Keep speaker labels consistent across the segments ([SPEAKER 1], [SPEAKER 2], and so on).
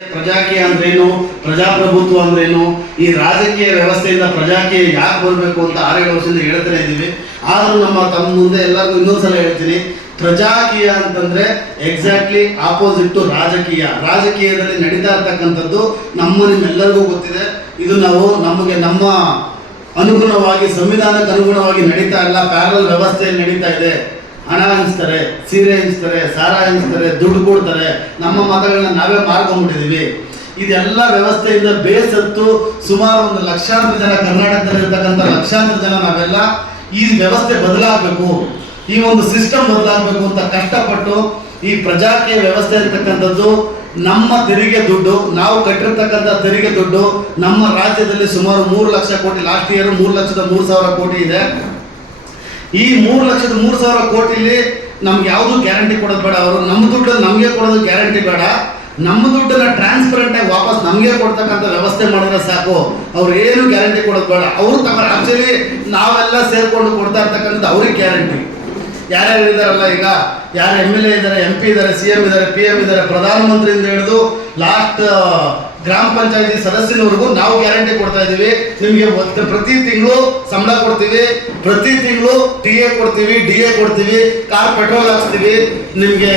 [SPEAKER 1] ಪ್ರಜಾಕೀಯ ಅಂದ್ರೇನು? ಪ್ರಜಾಪ್ರಭುತ್ವ ಅಂದ್ರೇನು? ಈ ರಾಜಕೀಯ ವ್ಯವಸ್ಥೆಯಿಂದ ಪ್ರಜಾಕೀಯ ಯಾಕೆ ಬರಬೇಕು ಅಂತ ಆರೇಳು ವರ್ಷದಿಂದ ಹೇಳ್ತಾನೆ ಇದ್ದೀವಿ. ಆದ್ರೂ ನಮ್ಮ ತಮ್ಮ ಮುಂದೆ ಎಲ್ಲರಿಗೂ ಇನ್ನೊಂದ್ಸಲ ಹೇಳ್ತೀನಿ. ಪ್ರಜಾಕೀಯ ಅಂತಂದ್ರೆ ಎಕ್ಸಾಕ್ಟ್ಲಿ ಆಪೋಸಿಟ್ ಟು ರಾಜಕೀಯ. ರಾಜಕೀಯದಲ್ಲಿ ನಡೀತಾ ಇರ್ತಕ್ಕಂಥದ್ದು ನಮ್ಮ ನಿಮ್ಮೆಲ್ಲರಿಗೂ ಗೊತ್ತಿದೆ. ಇದು ನಾವು ನಮಗೆ ನಮ್ಮ ಅನುಗುಣವಾಗಿ, ಸಂವಿಧಾನಕ್ಕೆ ಅನುಗುಣವಾಗಿ ನಡೀತಾ ಇಲ್ಲ. ಪ್ಯಾರಲ್ ವ್ಯವಸ್ಥೆಯಲ್ಲಿ ನಡೀತಾ ಇದೆ. ಹಣ ಹಂಚ್ತಾರೆ, ಸೀರೆ ಹಂಚ್ತಾರೆ, ಸಾರ ಹಂಚ್ತಾರೆ, ದುಡ್ಡು ಕೊಡ್ತಾರೆ. ನಮ್ಮ ಮತಗಳನ್ನ ನಾವೇ ಮಾರ್ಕೊಂಡ್ಬಿಟ್ಟಿದೀವಿ. ಇದೆಲ್ಲ ವ್ಯವಸ್ಥೆಯಿಂದ ಬೇಸತ್ತು ಸುಮಾರು ಒಂದು ಲಕ್ಷಾಂತರ ಜನ ಕರ್ನಾಟಕದಲ್ಲಿ ಇರ್ತಕ್ಕಂಥ ಲಕ್ಷಾಂತರ ಜನ ನಾವೆಲ್ಲ ಈ ವ್ಯವಸ್ಥೆ ಬದಲಾಗಬೇಕು. ಈ ಒಂದು ಸಿಸ್ಟಮ್ ಬದಲಾಗಬೇಕು ಅಂತ ಕಷ್ಟಪಟ್ಟು ಈ ಪ್ರಜಾಕೀಯ ವ್ಯವಸ್ಥೆ ಇರ್ತಕ್ಕಂಥದ್ದು ನಮ್ಮ ತೆರಿಗೆ ದುಡ್ಡು, ನಾವು ಕಟ್ಟಿರ್ತಕ್ಕಂಥ ತೆರಿಗೆ ದುಡ್ಡು ನಮ್ಮ ರಾಜ್ಯದಲ್ಲಿ ಸುಮಾರು ಮೂರು ಲಕ್ಷ ಕೋಟಿ ಲಾಸ್ಟ್ ಇಯರ್ ಮೂರು ಲಕ್ಷದ ಮೂರು ಸಾವಿರ ಕೋಟಿ ಇದೆ. ಈ ಮೂರು ಲಕ್ಷದ ಮೂರು ಸಾವಿರ ಕೋಟಿಲಿ ನಮ್ಗೆ ಯಾವುದು ಗ್ಯಾರಂಟಿ ಕೊಡೋದು ಬೇಡ ಅವರು. ನಮ್ಮ ದುಡ್ಡು ನಮಗೆ ಕೊಡೋದು ಗ್ಯಾರಂಟಿ ಬೇಡ. ನಮ್ಮ ದುಡ್ಡನ್ನ ಟ್ರಾನ್ಸ್ಪರೆಂಟ್ ಆಗಿ ವಾಪಸ್ ನಮಗೆ ಕೊಡ್ತಕ್ಕಂಥ ವ್ಯವಸ್ಥೆ ಮಾಡಿದ್ರೆ ಸಾಕು. ಅವ್ರು ಏನು ಗ್ಯಾರಂಟಿ ಕೊಡೋದು ಬೇಡ. ಅವರು ತಮ್ಮ ಆಕ್ಚುಲಿ ನಾವೆಲ್ಲ ಸೇರ್ಕೊಂಡು ಕೊಡ್ತಾ ಇರ್ತಕ್ಕಂಥ ಅವ್ರಿಗೆ ಗ್ಯಾರಂಟಿ ಯಾರ್ಯಾರು ಇದ್ದಾರಲ್ಲ ಈಗ? ಯಾರು ಎಂ ಎಲ್ ಎ ಇದ್ದಾರೆ ಎಂ ಪಿ ಇದ್ದಾರೆ ಸಿ ಎಂ ಇದ್ದಾರೆ ಪಿ ಎಂ ಇದ್ದಾರೆ ಪ್ರಧಾನಮಂತ್ರಿಯಿಂದ ಹಿಡಿದು ಲಾಸ್ಟ್ ಗ್ರಾಮ ಪಂಚಾಯತಿ ಸದಸ್ಯನವರೆಗೂ ನಾವು ಗ್ಯಾರಂಟಿ ಕೊಡ್ತಾ ಇದ್ದೀವಿ. ನಿಮಗೆ ಪ್ರತಿ ತಿಂಗಳು ಸಂಬಳ ಕೊಡ್ತೀವಿ. ಪ್ರತಿ ತಿಂಗಳು ಟಿ ಎ ಕೊಡ್ತೀವಿ, ಡಿ ಎ ಕೊಡ್ತೀವಿ. ಕಾರ್ ಪೆಟ್ರೋಲ್ ಹಾಕ್ಸ್ತೀವಿ. ನಿಮಗೆ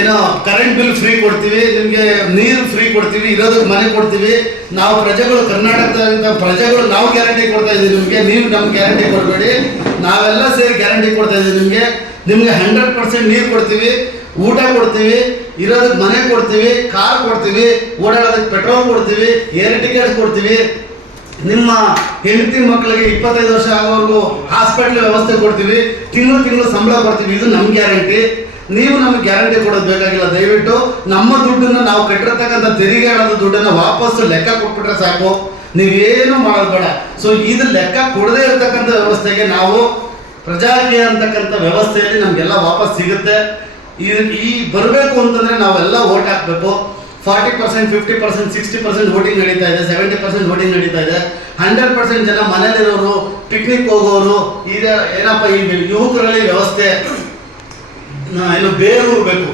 [SPEAKER 1] ಏನೋ ಕರೆಂಟ್ ಬಿಲ್ ಫ್ರೀ ಕೊಡ್ತೀವಿ. ನಿಮಗೆ ನೀರು ಫ್ರೀ ಕೊಡ್ತೀವಿ. ಇರೋದಕ್ಕೆ ಮನೆ ಕೊಡ್ತೀವಿ. ನಾವು ಪ್ರಜೆಗಳು ಕರ್ನಾಟಕದ ಪ್ರಜೆಗಳು ನಾವು ಗ್ಯಾರಂಟಿ ಕೊಡ್ತಾ ಇದ್ದೀವಿ ನಿಮಗೆ. ನೀವು ನಮ್ಗೆ ಗ್ಯಾರಂಟಿ ಕೊಡಬೇಡಿ. ನಾವೆಲ್ಲ ಸೇರಿ ಗ್ಯಾರಂಟಿ ಕೊಡ್ತಾ ಇದ್ದೀವಿ ನಿಮಗೆ. ನಿಮಗೆ ಹಂಡ್ರೆಡ್ ಪರ್ಸೆಂಟ್ ನೀರು ಕೊಡ್ತೀವಿ. ಊಟ ಕೊಡ್ತೀವಿ, ಇರೋದಕ್ಕೆ ಮನೆ ಕೊಡ್ತೀವಿ ಕಾರ್ ಕೊಡ್ತೀವಿ, ಓಡಾಡೋದಕ್ಕೆ ಪೆಟ್ರೋಲ್ ಕೊಡ್ತೀವಿ ಏರ್ ಟಿಕೆಟ್ ಕೊಡ್ತೀವಿ. ನಿಮ್ಮ ಹೆಂಡತಿ ಮಕ್ಕಳಿಗೆ ಇಪ್ಪತ್ತೈದು ವರ್ಷ ಆಗೋವರೆಗೂ ಹಾಸ್ಪಿಟ್ಲ್ ವ್ಯವಸ್ಥೆ ಕೊಡ್ತೀವಿ. ತಿಂಗಳು ತಿಂಗಳು ಸಂಬಳ ಕೊಡ್ತೀವಿ, ಇದು ನಮ್ಮ ಗ್ಯಾರಂಟಿ ನೀವು ನಮಗೆ ಗ್ಯಾರಂಟಿ ಕೊಡೋದು ಬೇಕಾಗಿಲ್ಲ. ದಯವಿಟ್ಟು ನಮ್ಮ ದುಡ್ಡನ್ನು ನಾವು ಕಟ್ಟಿರ್ತಕ್ಕಂಥ ತೆರಿಗೆ ಹಣದ ದುಡ್ಡನ್ನು ವಾಪಸ್ಸು ಲೆಕ್ಕ ಕೊಟ್ಬಿಟ್ರೆ ಸಾಕು. ನೀವೇನು ಮಾಡೋದು ಬೇಡ. ಸೊ ಇದು ಲೆಕ್ಕ ಕೊಡದೇ ಇರತಕ್ಕಂಥ ವ್ಯವಸ್ಥೆಗೆ ನಾವು ಪ್ರಜಾಕೀಯ ಅಂತಕ್ಕಂಥ ವ್ಯವಸ್ಥೆಯಲ್ಲಿ ನಮಗೆಲ್ಲ ವಾಪಸ್ ಸಿಗುತ್ತೆ. ಈ ಈ ಬರಬೇಕು ಅಂತಂದ್ರೆ ನಾವೆಲ್ಲ ವೋಟ್ ಹಾಕಬೇಕು. Forty percent fifty percent sixty percent voting ನಡೀತಾ ಇದೆ ಸೆವೆಂಟಿ ಪರ್ಸೆಂಟ್ ವೋಟಿಂಗ್ ನಡೀತಾ ಇದೆ. ಹಂಡ್ರೆಡ್ ಪರ್ಸೆಂಟ್ ಜನ ಮನೆಯಲ್ಲಿರೋರು ಪಿಕ್ನಿಕ್ ಹೋಗೋರು ಈಗ ಏನಪ್ಪ ಈ ಯುವಕರಲ್ಲಿ ವ್ಯವಸ್ಥೆ ಏನು ಏನು ಬೇರೂರ್ಬೇಕು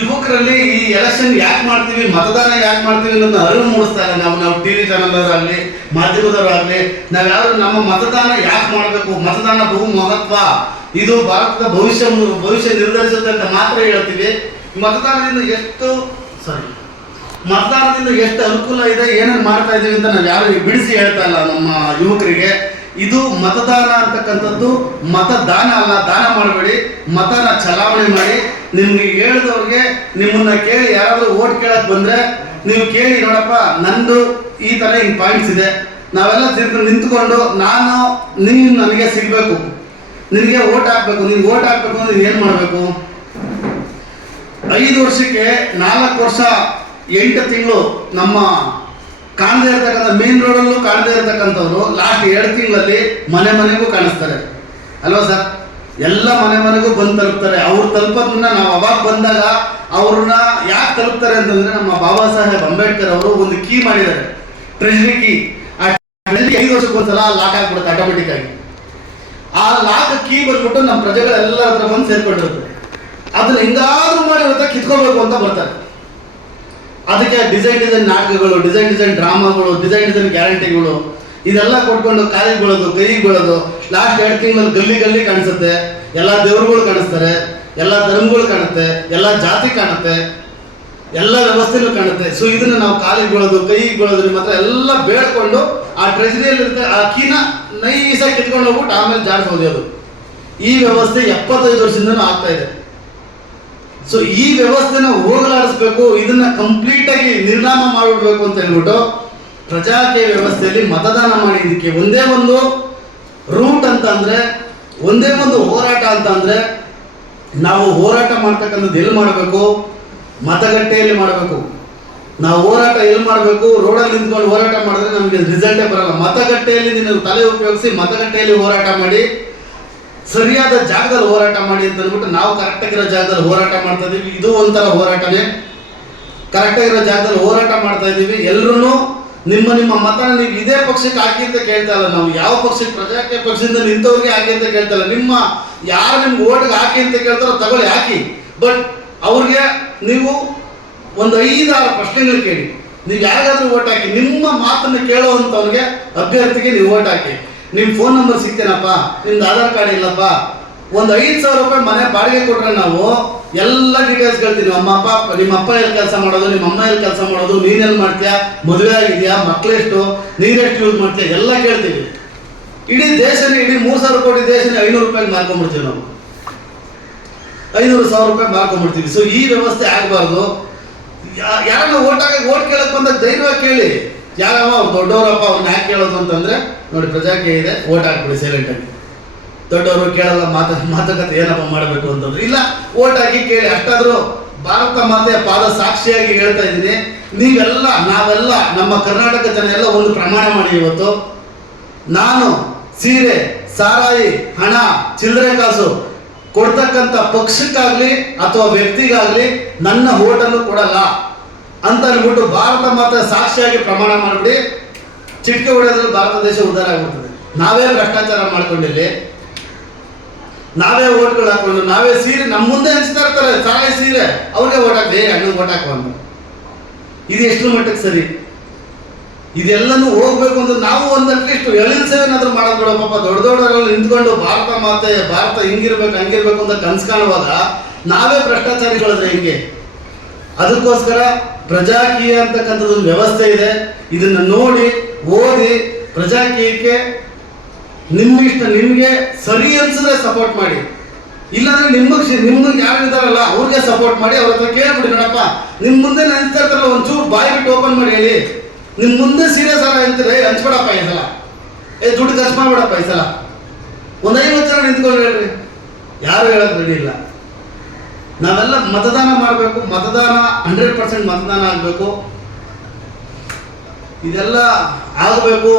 [SPEAKER 1] ಯುವಕರಲ್ಲಿ ಈ ಎಲೆಕ್ಷನ್ ಯಾಕೆ ಮಾಡ್ತೀವಿ, ಮತದಾನ ಯಾಕೆ ಮಾಡ್ತೀವಿ ಅನ್ನೋದನ್ನ ಅರಿವು ಮೂಡಿಸ್ತಾ ಇಲ್ಲ. ನಾವು ನಾವು ಟಿ ವಿ ಚಾನಲ್ದವರಾಗಲಿ ಮಾಧ್ಯಮದವರಾಗಲಿ, ನಾವ್ಯಾರು ನಮ್ಮ ಮತದಾನ ಯಾಕೆ ಮಾಡಬೇಕು? ಮತದಾನ ಬಹು ಮಹತ್ವ ಇದು ಭಾರತದ ಭವಿಷ್ಯ ಭವಿಷ್ಯ ನಿರ್ಧರಿಸುತ್ತೆ ಅಂತ ಮಾತ್ರ ಹೇಳ್ತೀವಿ. ಮತದಾನದಿಂದ ಎಷ್ಟು ಸಾರಿ ಮತದಾನದಿಂದ ಎಷ್ಟು ಅನುಕೂಲ ಇದೆ, ಏನೇನು ಮಾಡ್ತಾ ಇದೀವಿ ಅಂತ ನಾವು ಯಾರು ಬಿಡಿಸಿ ಹೇಳ್ತಾ ಇಲ್ಲ ನಮ್ಮ ಯುವಕರಿಗೆ. ಇದು ಮತದಾನ ಅಂತಕ್ಕಂಥದ್ದು, ಮತದಾನ ಅಲ್ಲ, ದಾನ ಮಾಡಬೇಡಿ ಮತನ ಚಲಾವಣೆ ಮಾಡಿ. ನಿಮ್ಗೆ ಹೇಳಿದವ್ರಿಗೆ ನಿಮ್ಮನ್ನ ಕೇಳಿ ಯಾರಾದರೂ ಓಟ್ ಕೇಳಕ್ ಬಂದ್ರೆ ನೀವು ಕೇಳಿ ನೋಡಪ್ಪ, ನಂದು ಈ ತರ ಹಿಂಗ್ ಪಾಯಿಂಟ್ಸ್ ಇದೆ. ನಾವೆಲ್ಲ ನಿಂತ್ಕೊಂಡು ನಾನು, ನೀನು ನನಗೆ ಸಿಗ್ಬೇಕು. ನಿನಗೆ ಓಟ್ ಹಾಕ್ಬೇಕು, ನೀನು ಓಟ್ ಹಾಕ್ಬೇಕು ಅಂದ್ರೆ ಏನು ಮಾಡಬೇಕು? ಐದು ವರ್ಷಕ್ಕೆ ನಾಲ್ಕು ವರ್ಷ, ಎಂಟು ತಿಂಗಳು ನಮ್ಮ ಕಾಣದೇ ಇರತಕ್ಕಂಥ ಮೇನ್ ರೋಡಲ್ಲೂ ಕಾಣದೇ ಇರತಕ್ಕಂಥವ್ರು ಲಾಸ್ಟ್ ಎರಡು ತಿಂಗಳಲ್ಲಿ ಮನೆ ಮನೆಗೂ ಕಾಣಿಸ್ತಾರೆ. ಅಲ್ವಾ ಸರ್ ಎಲ್ಲ ಮನೆ ಮನೆಗೂ ಬಂದು ತಲುಪ್ತಾರೆ. ಅವ್ರು ತಲುಪೋದನ್ನ ನಾವು ಅವಾಗ ಬಂದಾಗ ಅವ್ರನ್ನ ಯಾಕೆ ತಲುಪ್ತಾರೆ ಅಂತಂದ್ರೆ ನಮ್ಮ ಬಾಬಾ ಸಾಹೇಬ್ ಅಂಬೇಡ್ಕರ್ ಅವರು ಒಂದು ಕೀ ಮಾಡಿದ್ದಾರೆ. ಟ್ರೆಜರಿ ಕೀ ಆ ಟ್ರೆಜರಿ ಐದು ವರ್ಷಕ್ಕೊಂದ್ಸಲ ಲಾಕ್ ಆಗ್ಬಿಡುತ್ತೆ ಆಟೋಮೆಟಿಕ್ ಆಗಿ. ಆ ಲಾಕ್ ಕೀ ಬಂದ್ಬಿಟ್ಟು ನಮ್ಮ ಪ್ರಜೆಗಳೆಲ್ಲ ಹತ್ರ ಬಂದು ಸೇರ್ಕೊಂಡಿರುತ್ತೆ. ಅದನ್ನ ಹಿಂಗಾದ್ರೂ ಮಾಡಿ ಅವ್ರ ಕಿತ್ಕೋಬೇಕು ಅಂತ ಬರ್ತಾರೆ. ಅದಕ್ಕೆ ಡಿಸೈನ್ ಡಿಸೈನ್ ನಾಟಕಗಳು ಡಿಸೈನ್ ಡಿಸೈನ್ ಡ್ರಾಮಾಗಳು ಡಿಸೈನ್ ಡಿಸೈನ್ ಗ್ಯಾರಂಟಿಗಳು, ಇದೆಲ್ಲ ಕೊಟ್ಕೊಂಡು ಕಾಲಿಗೆ ಬೀಳೋದು, ಕೈಗೆ ಬೀಳೋದು ಲಾಸ್ಟ್ ಎರಡು ತಿಂಗಳಲ್ಲಿ ಗಲ್ಲಿ ಗಲ್ಲಿ ಕಾಣಿಸುತ್ತೆ. ಎಲ್ಲ ದೇವ್ರುಗಳು ಕಾಣಿಸ್ತಾರೆ, ಎಲ್ಲ ಧರ್ಮಗಳು ಕಾಣುತ್ತೆ, ಎಲ್ಲ ಜಾತಿ ಕಾಣುತ್ತೆ, ಎಲ್ಲ ವ್ಯವಸ್ಥೆನೂ ಕಾಣುತ್ತೆ. ಸೊ ಇದನ್ನ ನಾವು ಕಾಲಿಗೆ ಬೀಳೋದು, ಕೈಗೆ ಬೀಳೋದು ಮಾತ್ರ ಎಲ್ಲ ಬೇಡ್ಕೊಂಡು ಆ ಟ್ರೆಜರಿಯಲ್ಲಿ ಆ ಕೀನ ನೈಸಾಗಿ ಕಿತ್ಕೊಂಡು ಹೋಗ್ಬಿಟ್ಟು ಆಮೇಲೆ ಜಾರ್ಜ್ ಅದು ಈ ವ್ಯವಸ್ಥೆ ಎಪ್ಪತ್ತೈದು ವರ್ಷದಿಂದನೂ ಆಗ್ತಾ ಇದೆ. ಸೊ ಈ ವ್ಯವಸ್ಥೆನ ಹೋಗಲಾಡಿಸ್ಬೇಕು, ಇದನ್ನ ಕಂಪ್ಲೀಟ್ ಆಗಿ ನಿರ್ನಾಮ ಮಾಡಿಬಿಡ್ಬೇಕು ಅಂತ ಹೇಳ್ಬಿಟ್ಟು ಪ್ರಜಾಕೀಯ ವ್ಯವಸ್ಥೆಯಲ್ಲಿ ಮತದಾನ ಮಾಡಿದ್ದಕ್ಕೆ ಒಂದೇ ಒಂದು ರೂಟ್ ಅಂತ ಅಂದ್ರೆ, ಒಂದೇ ಒಂದು ಹೋರಾಟ ಅಂತ ಅಂದ್ರೆ, ನಾವು ಹೋರಾಟ ಮಾಡ್ತಕ್ಕಂಥದ್ದು ಎಲ್ಲಿ ಮಾಡಬೇಕು? ಮತಗಟ್ಟೆಯಲ್ಲಿ ಮಾಡಬೇಕು. ನಾವು ಹೋರಾಟ ಎಲ್ಲಿ ಮಾಡಬೇಕು? ರೋಡಲ್ಲಿ ನಿಂತ್ಕೊಂಡು ಹೋರಾಟ ಮಾಡಿದ್ರೆ ನಮಗೆ ರಿಸಲ್ಟೇ ಬರಲ್ಲ. ಮತಗಟ್ಟೆಯಲ್ಲಿ ನೀನು ತಲೆ ಉಪಯೋಗಿಸಿ ಮತಗಟ್ಟೆಯಲ್ಲಿ ಹೋರಾಟ ಮಾಡಿ, ಸರಿಯಾದ ಜಾಗದಲ್ಲಿ ಹೋರಾಟ ಮಾಡಿ ಅಂತ ಅಂದ್ಬಿಟ್ಟು ನಾವು ಕರೆಕ್ಟ್ ಆಗಿರೋ ಜಾಗದಲ್ಲಿ ಹೋರಾಟ ಮಾಡ್ತಾ ಇದೀವಿ. ಇದು ಒಂಥರ ಹೋರಾಟನೇ. ಕರೆಕ್ಟ್ ಆಗಿರೋ ಜಾಗದಲ್ಲಿ ಹೋರಾಟ ಮಾಡ್ತಾ ಇದೀವಿ. ಎಲ್ಲರೂ ನಿಮ್ಮ ನಿಮ್ಮ ಮತನ ನೀವು ಇದೇ ಪಕ್ಷಕ್ಕೆ ಹಾಕಿ ಅಂತ ಕೇಳ್ತಾ ಇಲ್ಲ. ನಾವು ಯಾವ ಪಕ್ಷಕ್ಕೆ, ಪ್ರಜಾಕೀಯ ಪಕ್ಷದಿಂದ ನಿಂತವ್ರಿಗೆ ಹಾಕಿ ಅಂತ ಕೇಳ್ತಾ ಇಲ್ಲ. ನಿಮ್ಮ ಯಾರು ನಿಮ್ಗೆ ಓಟ್ಗೆ ಹಾಕಿ ಅಂತ ಕೇಳ್ತಾರೋ ತಗೊಳ್ಳಿ, ಹಾಕಿ. ಬಟ್ ಅವ್ರಿಗೆ ನೀವು ಒಂದು ಐದಾರು ಪ್ರಶ್ನೆಗಳು ಕೇಳಿ. ನೀವು ಯಾರಿಗಾದ್ರೂ ಓಟ್ ಹಾಕಿ, ನಿಮ್ಮ ಮಾತನ್ನು ಕೇಳುವಂಥವ್ರಿಗೆ ಅಭ್ಯರ್ಥಿಗೆ ನೀವು ಓಟ್ ಹಾಕಿ. ನಿಮ್ಮ ಫೋನ್ ನಂಬರ್ ಸಿಗ್ತೇನಪ್ಪ ನಿಮ್ದು ಆಧಾರ್ ಕಾರ್ಡ್ ಇಲ್ಲಪ್ಪ. ಒಂದು ಐದು ಸಾವಿರ ರೂಪಾಯಿ ಮನೆ ಬಾಡಿಗೆ ಕೊಟ್ಟರೆ ನಾವು ಎಲ್ಲ ಡೀಟೇಲ್ಸ್ ಹೇಳ್ತೀವಿ. ನಮ್ಮ ಅಪ್ಪ, ನಿಮ್ಮ ಅಪ್ಪ ಎಲ್ಲಿ ಕೆಲಸ ಮಾಡೋದು, ನಿಮ್ಮ ಅಮ್ಮ ಎಲ್ಲಿ ಕೆಲಸ ಮಾಡೋದು ನೀನೆಲ್ಲಿ ಮಾಡ್ತೀಯಾ, ಮದುವೆ ಆಗಿದೆಯಾ ಮಕ್ಕಳೆಷ್ಟು ನೀರೆಷ್ಟು ಯೂಸ್ ಮಾಡ್ತೀಯಾ, ಎಲ್ಲ ಕೇಳ್ತೀವಿ. ಇಡೀ ದೇಶನೇ, ಇಡೀ ಮೂರು ಸಾವಿರ ಕೋಟಿ ದೇಶನೇ ಐನೂರು ರೂಪಾಯಿಗೆ ಮಾರ್ಕೊಂಡ್ಬಿಡ್ತೀವಿ ನಾವು. ಐನೂರು ಸಾವಿರ ರೂಪಾಯಿ ಮಾರ್ಕೊಂಡ್ಬಿಡ್ತೀವಿ. ಸೊ ಈ ವ್ಯವಸ್ಥೆ ಆಗಬಾರ್ದು. ಯಾರನ್ನ ಓಟ್ ಹಾಕಿ ಓಟ್ ಕೇಳಕ್ ಬಂದ ಧೈರ್ಯ ಕೇಳಿ. ಯಾರವ ಅವ್ರು ದೊಡ್ಡವರಪ್ಪ ಅವ್ರನ್ನ ಯಾಕೆ ಕೇಳೋದು ಅಂತಂದ್ರೆ, ನೋಡಿ ಪ್ರಜಾಕ್ಕೆ ಇದೆ, ಓಟ್ ಹಾಕ್ಬಿಡಿ ಸೈಲೆಂಟ್ ಆಗಿ. ದೊಡ್ಡವರು ಕೇಳಲ್ಲ, ಮಾತ, ಮಾತುಕತೆ ಏನಪ್ಪ ಮಾಡಬೇಕು ಅಂತಂದ್ರೆ, ಇಲ್ಲ, ಓಟ್ ಹಾಕಿ ಕೇಳಿ. ಅಷ್ಟಾದ್ರೂ ಭಾರತ ಮಾತೆಯ ಪಾದ ಸಾಕ್ಷಿಯಾಗಿ ಹೇಳ್ತಾ ಇದ್ದೀನಿ. ನೀವೆಲ್ಲ, ನಾವೆಲ್ಲ, ನಮ್ಮ ಕರ್ನಾಟಕ ಜನ ಎಲ್ಲ ಒಂದು ಪ್ರಮಾಣ ಮಾಡಿ ಇವತ್ತು. ನಾನು ಸೀರೆ, ಸಾರಾಯಿ, ಹಣ, ಚಿಲ್ಲರೆ ಕಾಸು ಕೊಡ್ತಕ್ಕಂಥ ಪಕ್ಷಕ್ಕಾಗ್ಲಿ ಅಥವಾ ವ್ಯಕ್ತಿಗಾಗ್ಲಿ ನನ್ನ ಓಟನ್ನು ಕೊಡಲ್ಲ. ಅಂತ ಅಂದ್ಬಿಟ್ಟು ಭಾರತ ಮಾತ್ರ ಸಾಕ್ಷಿಯಾಗಿ ಪ್ರಮಾಣ ಮಾಡಿಬಿಡಿ. ಚಿಟಿಕೆ ಹೊಡೆಯೋದ್ರಲ್ಲಿ ಭಾರತ ದೇಶ ಉದ್ಧಾರ ಆಗ್ಬಿಡ್ತದೆ. ನಾವೇ ಭ್ರಷ್ಟಾಚಾರ ಮಾಡ್ಕೊಂಡಿಲ್ಲಿ. ನಾವೇ ಓಟ್ಗಳು ಹಾಕೊಂಡು, ನಾವೇ ಸೀರೆ ನಮ್ಮ ಮುಂದೆ ಹಂಚ್ತಾ ಇರ್ತಾರೆ ಸಾರಾಯಿ ಸೀರೆ. ಅವ್ರಿಗೆ ಓಟ್ ಹಾಕಿ ಅಣ್ಣಗೆ ಓಟ್ ಹಾಕುವಂತ ಇದು ಎಷ್ಟು ಮಟ್ಟಕ್ಕೆ ಸರಿ? ಇದೆಲ್ಲನೂ ಹೋಗ್ಬೇಕು ಅಂದ್ರೆ ನಾವು ಒಂದು ಅಟ್ಲೀಸ್ಟ್ ಎಳಿನ ಸೇವೆನಾದ್ರೂ ಮಾಡೋದು ಬಿಡ, ಪಾಪ ದೊಡ್ಡ ದೊಡ್ಡವರಲ್ಲಿ ನಿಂತ್ಕೊಂಡು ಭಾರತ ಮಾತೆ, ಭಾರತ ಹಿಂಗಿರ್ಬೇಕು, ಹಂಗಿರ್ಬೇಕು ಅಂತ ಕನ್ಸ್ ಕಾಣುವಾಗ ನಾವೇ ಭ್ರಷ್ಟಾಚಾರಿಗಳಾದ್ರೆ ಹೆಂಗೆ? ಅದಕ್ಕೋಸ್ಕರ ಪ್ರಜಾಕೀಯ ಅಂತಕ್ಕಂಥದ್ದು ಒಂದು ವ್ಯವಸ್ಥೆ ಇದೆ. ಇದನ್ನ ನೋಡಿ, ಓದಿ, ಪ್ರಜಾಕೀಯಕ್ಕೆ ನಿಮ್ಮಿಷ್ಟ ನಿಮಗೆ ಸರಿ ಅನ್ಸಿದ್ರೆ ಸಪೋರ್ಟ್ ಮಾಡಿ. ಇಲ್ಲಾಂದ್ರೆ ನಿಮಗೆ ನಿಮ್ಗೆ ಯಾರು ಇದಾರಲ್ಲ ಅವ್ರಿಗೆ ಸಪೋರ್ಟ್ ಮಾಡಿ, ಅವ್ರ ಹತ್ರ ಕೇಳ್ಬಿಡಿ ನೋಡಪ್ಪ. ನಿಮ್ ಮುಂದೆ ನೆನ್ಸ್ತಾ ಇರ್ತಾರಲ್ಲ, ಒಂಚೂರು ಬಾಯಿ ಬಿಟ್ಟು ಓಪನ್ ಮಾಡಿ ಹೇಳಿ. ನಿಮ್ ಮುಂದೆ ಸೀರಿಯಸ್ ಆಗ ಅಂತಾರೆ ಹಂಚ್ಬೇಡಪ್ಪ ಈ ಸಲ. ಏ, ದುಡ್ಡು ಖರ್ಚು ಮಾಡ್ಬೇಡಪ್ಪ ಈ ಸಲ. ಒಂದ್ ಐವತ್ತು ಜನ ನಿಂತ್ಕೊಂಡು ಹೇಳ್ರಿ. ಯಾರು ಹೇಳಕ್ ರೆಡಿ ಇಲ್ಲ. ನಾವೆಲ್ಲ ಮತದಾನ ಮಾಡಬೇಕು, ಮತದಾನ ಹಂಡ್ರೆಡ್ ಪರ್ಸೆಂಟ್ ಮತದಾನ ಆಗಬೇಕು. ಇದೆಲ್ಲ ಆಗಬೇಕು,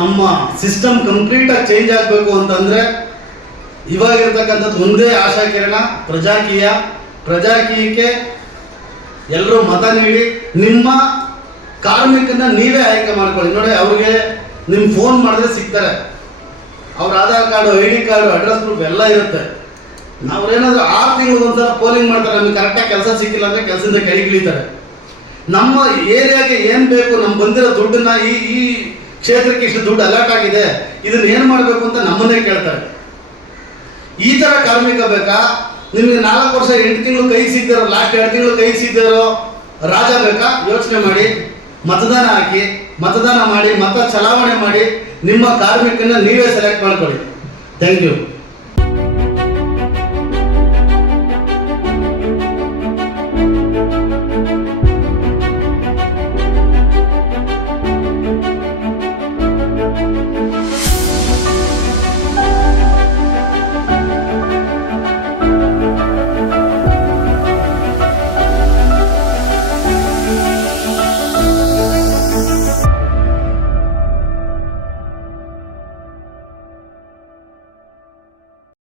[SPEAKER 1] ನಮ್ಮ ಸಿಸ್ಟಮ್ ಕಂಪ್ಲೀಟ್ ಆಗಿ ಚೇಂಜ್ ಆಗಬೇಕು ಅಂತಂದ್ರೆ, ಇವಾಗಿರ್ತಕ್ಕಂಥದ್ದು ಒಂದೇ ಆಶಾ ಕಿರಣ, ಪ್ರಜಾಕೀಯ. ಪ್ರಜಾಕೀಯಕ್ಕೆ ಎಲ್ಲರೂ ಮತ ನೀಡಿ, ನಿಮ್ಮ ಕಾರ್ಮಿಕನ ನೀವೇ ಆಯ್ಕೆ ಮಾಡ್ಕೊಳ್ಳಿ. ನೋಡಿ, ಅವ್ರಿಗೆ ನಿಮ್ಮ ಫೋನ್ ಮಾಡಿದ್ರೆ ಸಿಗ್ತಾರೆ. ಅವ್ರ Aadhaar card, I D card address proof ಎಲ್ಲ ಇರುತ್ತೆ. ನಾವ್ರೇನಾದ್ರೂ ಆರು ತಿಂಗಳು ಒಂದ್ಸಲ ಪೋಲಿಂಗ್ ಮಾಡ್ತಾರೆ, ನಮಗೆ ಕರೆಕ್ಟಾಗಿ ಕೆಲಸ ಸಿಕ್ಕಿಲ್ಲ ಅಂದ್ರೆ ಕೆಲಸದಿಂದ ಕೈಗಿಳಿತಾರೆ ನಮ್ಮ ಏರಿಯಾಗೆ ಏನ್ ಬೇಕು ನಮ್ಮ ಬಂದಿರೋ ದುಡ್ಡನ್ನ ಈ ಈ ಕ್ಷೇತ್ರಕ್ಕೆ ಇಷ್ಟು ದುಡ್ಡು ಅಲರ್ಟ್ ಆಗಿದೆ, ಇದನ್ನ ಏನ್ ಮಾಡ್ಬೇಕು ಅಂತ ನಮ್ಮನ್ನೇ ಕೇಳ್ತಾರೆ. ಈ ತರ ಕಾರ್ಮಿಕ ಬೇಕಾ? ನಿಮಗೆ ನಾಲ್ಕು ವರ್ಷ, ಎಂಟು ತಿಂಗಳು ಕೈ ಸಿಗ್ದಿರೋ ಲಾಸ್ಟ್ ಎರಡು ತಿಂಗಳು ಕೈ ಸಿಗ್ದಿರೋ ರಾಜ ಬೇಕಾ? ಯೋಚನೆ ಮಾಡಿ, ಮತದಾನ ಹಾಕಿ, ಮತದಾನ ಮಾಡಿ, ಮತ ಚಲಾವಣೆ ಮಾಡಿ, ನಿಮ್ಮ ಕಾರ್ಮಿಕನ ನೀವೇ ಸೆಲೆಕ್ಟ್ ಮಾಡ್ಕೊಳ್ಳಿ. Thank you